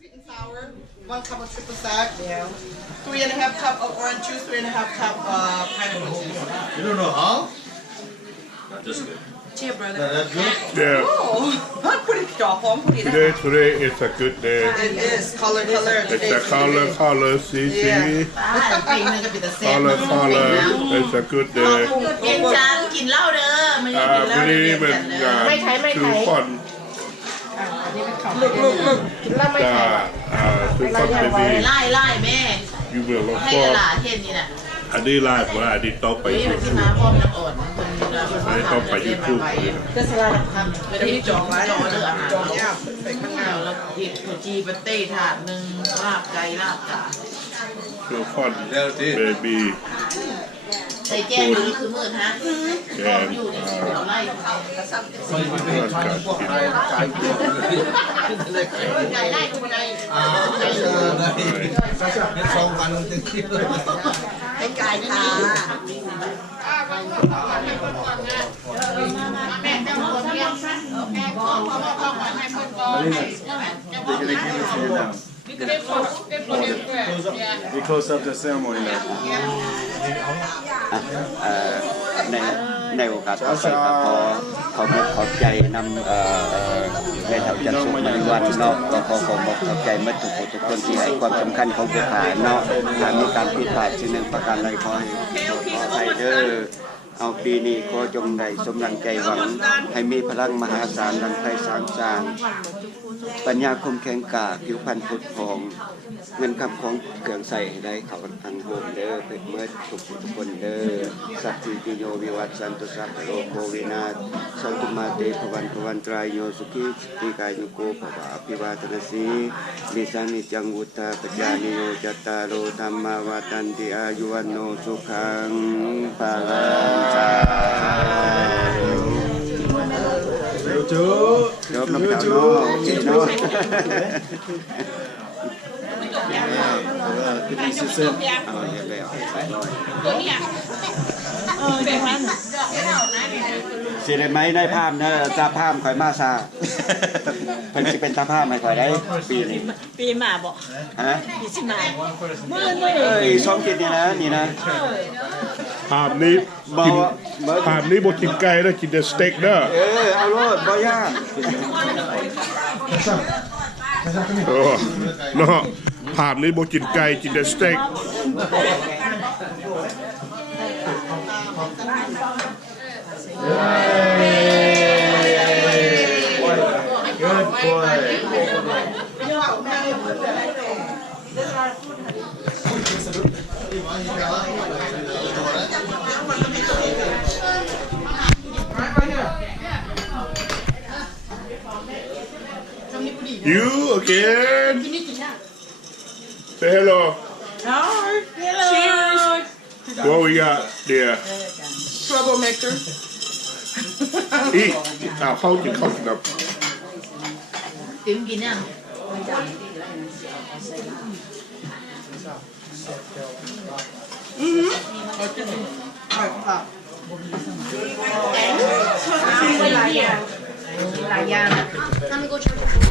Sweet and sour, 1 cup of triple sec, 3.5 cup of orange juice, 3.5 cup pineapple juice. You don't know how? Not just good. Cheers, brother. That's good. Yeah. Oh, put it off, put it Today is a good day. It is color. It's a color, see. Color. It's a good day. เย็นจานกินเหล้าเด้อไม่ได้กินเหล้า วัน เย็ นี้ น เป็น จันเด้ งา อน ซื้อคอน กินเหล้าไม่ จะ ไข่ ซื้อคอนเป็นดี ไล่แม่ อยู่เมืองละ ให้ ค ต ร ลาดเทศนี่แหละ อันนี้ไลฟ์ว่าอันนี้ต้องไป นี่ ยู มันที่ ทู มา บ พร้อมน้ำอ่อนคนนี้เรา อันนี้ต้องไปยูทูบ ก็สลัด ทำเป็นที่จองไว้จองเลือกอาหาร จองยากใส่ข้างหน้า แล้วผิดถั่วจีปาเต้ถาดหนึ่งลาบไก่ลาบกา ซื้อคอนเบบี้ ใส่แจ้งนี่คือมืดฮะพร้อมอยู่ในสูตรเอาไล่เขา ไก่ไล่ตัวไหน It's all one thing. ให้ไก่ทา We close up the ceremony now. ในโอกาสต่อไปก็ขอขอบใจนำในแถวจันทร์สุขบริวัฒน์เนาะก็ขอขอบใจมาทุกคนที่ให้ความสำคัญของผู้ขาเนาะหากมีการผิดพลาดสิ่งหนึ่งประการใดขอให้เด้อเอาปีนี้ขอจงได้สมดังใจหวังให้มีพลังมหาศาลดังไพศาลสร้างปัญญาคมแข็งกล้าผิวพรรณผุดผ่องเงินคำของเครื่องใส่ได้เขาอันโฮมเด้อเพื่อเมื่อทุกคนเด้อสัตติติโยวิวัตสันตุสัพพโลโควินาศสันตุมาเตภวันตรายโยสุขิติกายโยโกภวะอภิวาทนาสีนิสังนิจังวุฒาปจานิโยจัตตารโอธรรมาวาตันติอายุวันโนสุขังภาลังสาธุจบน้ำเจ้าเนาะกินเนาะ เอาเยอะเลยสิได้ไหมได้ภาพนะตาภาพข่อยมาซาเพิ่นสิเป็นตาภาพให้ข่อยได้ปีนี้ ปีหมาบอก ฮะ ปีสิมา เอ้ยซ้อมกินนี่นะ ภาพนี้ บ่ กิน บ่ ภาพนี้บ่กินไก่นะกินแต่สเต็กเด้อ เอาโลดบ่ยาก โอ้เนาะภาพนี้บ่กินไก่กินแต่สเต็ก Good boy. You again? Say hello. Hello. What we got there? troublemaker Eat. เข้ากินครับ ติ๋มกินยัง หลายอย่าง Let me go check.